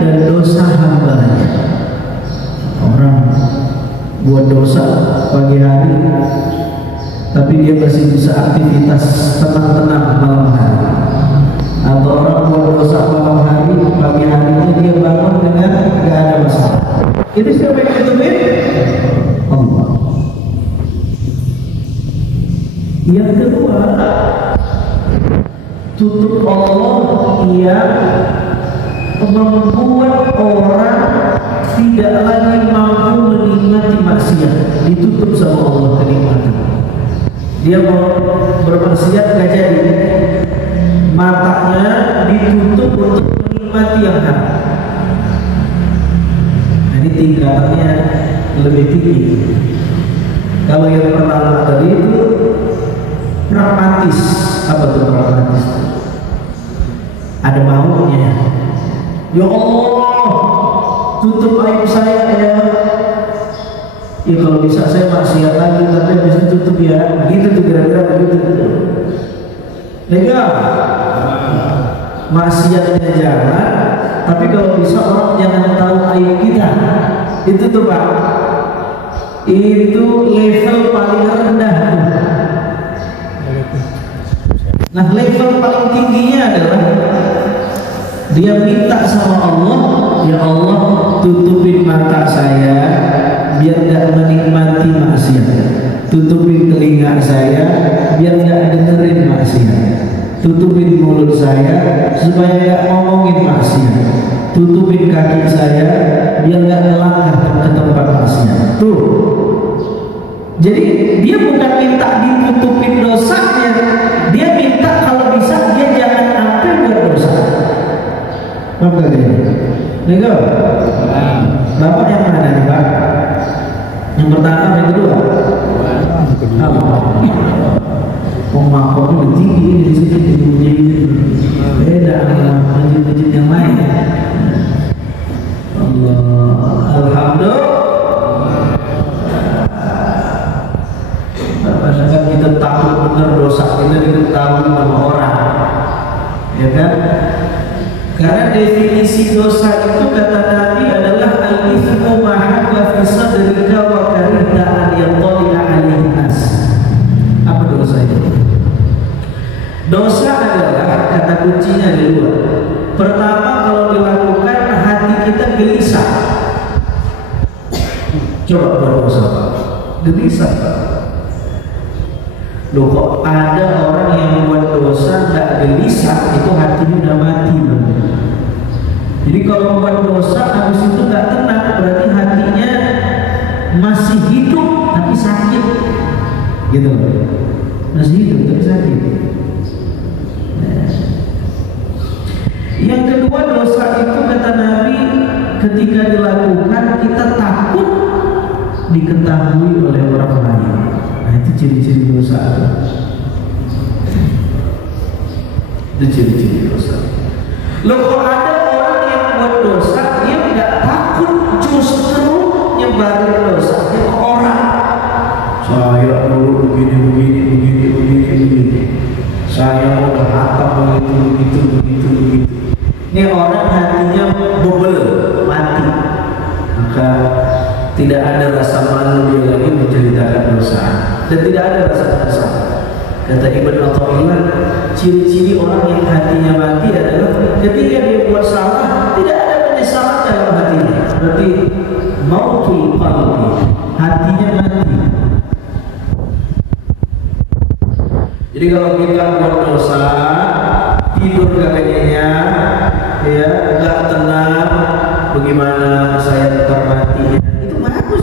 dan dosa hambanya. Orang buat dosa pagi hari, tapi dia masih bisa aktivitas tenang-tenang malam hari. Atau orang buat dosa malam hari, pagi harinya dia bangun dengan gak ada masalah. Itu siapa yang ditutupin? Allah. Yang kedua, tutup Allah yang membuat orang tidak lagi mampu menikmati maksiat. Ditutup sama Allah kenikmatan. Dia mau bermaksiat gak jadi, matanya ditutup untuk menikmati yang hak. Ini tingkatannya lebih tinggi. Kalau yang pertama tadi itu pragmatis. Apa itu pragmatis? Ada maunya. Ya Allah, tutup aib saya ya. Ya kalau bisa saya maksiat lagi, tapi habis itu tutup ya. Gitu tuh kira-kira begitu. Legal. Maksiatnya jangan, tapi kalau bisa orang jangan tahu aib kita. Itu tuh Pak. Itu level paling rendah. Nah, level paling tingginya adalah dia minta sama Allah, ya Allah tutupin mata saya biar gak menikmati maksiat, tutupin telinga saya biar gak dengerin maksiat, tutupin mulut saya supaya gak ngomongin maksiat, tutupin kaki saya biar gak melangkah ke tempat maksiat. Tuh, jadi dia bukan minta ditutupin dosanya, dia minta kalau bisa dia jangan sampai berdosa. Apa dia? Nego, Bapak yang mana nih Pak? Yang pertama, yang kedua? Pemahamannya lebih tinggi di sini beda dengan masjid-masjid yang lain. Allah, alhamdulillah. Kadang-kadang kita takut benar dosa kita diketahui sama orang, ya kan? Karena definisi dosa itu kata Nabi adalah al-ithmu mahabba fi sadrika wa karihta an yattali'a 'alaihi nas. Apa dosa itu? Dosa adalah kata kuncinya di luar. Pertama, kalau dilakukan hati kita gelisah. Coba berdosa, gelisah. Loh, kok ada orang yang buat dosa tidak gelisah, itu hatinya udah mati. Jadi kalau buat dosa habis itu nggak tenang, berarti hatinya masih hidup tapi sakit, gitu. Masih hidup tapi sakit. Nah. Yang kedua, dosa itu kata Nabi ketika dilakukan kita takut diketahui oleh orang lain. Nah, itu ciri-ciri dosa. Itu ciri-ciri dosa. Loh, kok ada orang yang buat dosa dia tidak takut, justru nyebarin dosanya ke orang. Saya dulu begini. Saya udah hatam begitu. Ini orang hatinya bobel, mati. Maka tidak ada rasa malu dia lagi menceritakan dosa, dan tidak ada rasa dosa. Kata Ibn Athaillah, ciri-ciri orang yang hatinya mati adalah ketika dia buat salah tidak ada penyesalan dalam hatinya. Berarti mautul qalbi, hatinya mati. Jadi kalau kita buat dosa, tidur gak nyenyak, ya gak tenang, bagaimana saya ntar mati? Itu bagus.